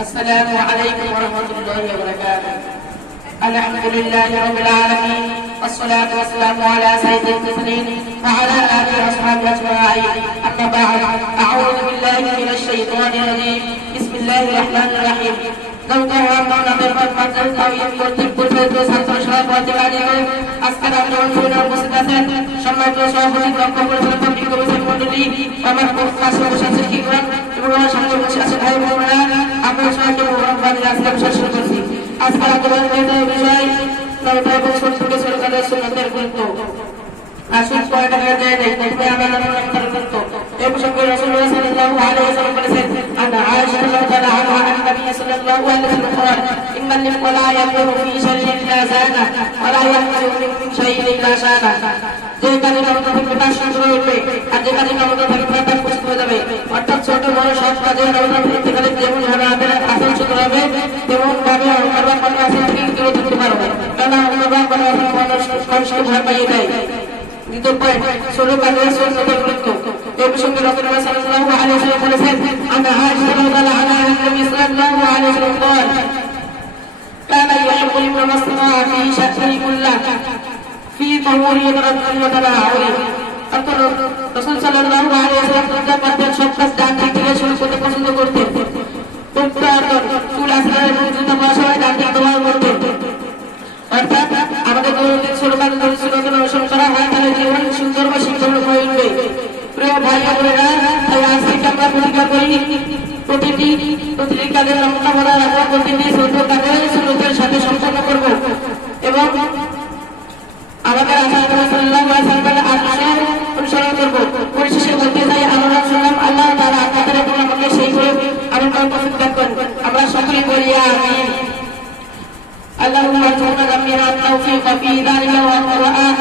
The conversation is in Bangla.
السلام عليكم ورحمة الله وبركاته. الحمد لله رب العالمين والصلاة والسلام على سيد المرسلين وعلى آله وصحبه أجمعين. أما بعد، أعوذ بالله من الشيطان الرجيم. بسم الله الرحمن الرحيم. আসুন পয়টা হয়ে যায় দেখতে আমরা অন্তর্ভুক্ত এই প্রসঙ্গে রাসূলুল্লাহ সাল্লাল্লাহু আলাইহি ওয়াসাল্লাম বলেছেন আন আয়েশা রাদিয়াল্লাহু আনহা আন নবী সাল্লাল্লাহু আলাইহি ওয়াসাল্লাম قال ان الملك لا يكون في شيء الا زانه ولا يخرج من شيء الا شانه যে কাজে ক্ষমতা থেকে তার শুরু হইবে আর যে কাজে ক্ষমতা থেকে তার প্রস্তুত হয়ে যাবে অর্থাৎ ছোট বড় সব কাজে ক্ষমতা থেকে যেমন ভাবে আমাদের আসল শুরু হবে তেমন ভাবে আমরা কোনো আসল থেকে দূরে থাকতে পারবো কারণ আমরা কোনো মানুষকে ভয় পাইয়ে দেয় দ্বিতীয় পয়েন্ট ছোট কাজের সুন্নতের গুরুত্ব এই প্রসঙ্গে রাসূলুল্লাহ সাল্লাল্লাহু আলাইহি ওয়াসাল্লাম বলেছেন আন আয়েশা রাদিয়াল্লাহু আনহা নবী সাল্লাল্লাহু আলাইহি ওয়াসাল্লাম قال كان يحب المصنع في شأنه كله في طهوره وتناوله রাসূল সাল্লাল্লাহু আলাইহি ওয়াসাল্লাম করতেন সব কাজ ডান দিক থেকে শুরু করতে পছন্দ করতেন চুল আঁচড়ানো এবং জুতা পরা সময় ডান দিক ব্যবহার করতেন অর্থাৎ আমাদের দৈনন্দিন সুন্নাতের অনুসরণ করা হয় তাহলে জীবন সুন্দর বা শিক্ষণ হয়ে উঠবে। প্রিয় ভাই বোনেরা, তাই আজ থেকে আমরা প্রতিজ্ঞা করি প্রতিটি কাজের নমুনা বলা রাখবো, প্রতিটি ছোট কাজে সুন্নতের সাথে সম্পন্ন করব এবং আমাদের আল্লাহ সাল্লাল্লাহু আলাইহি ওয়াসাল্লামের আদর্শের অনুসরণ করব। পরিশেষে বলতে চাই আমরা শুনলাম আল্লাহ তাআলা আপনাদের এবং আমাকে সেই করে আমল করার তৌফিক দান করুন। আমরা সকলে বলি আমিন। اللهم ارزقنا من التوفيق في ذلك والقرآن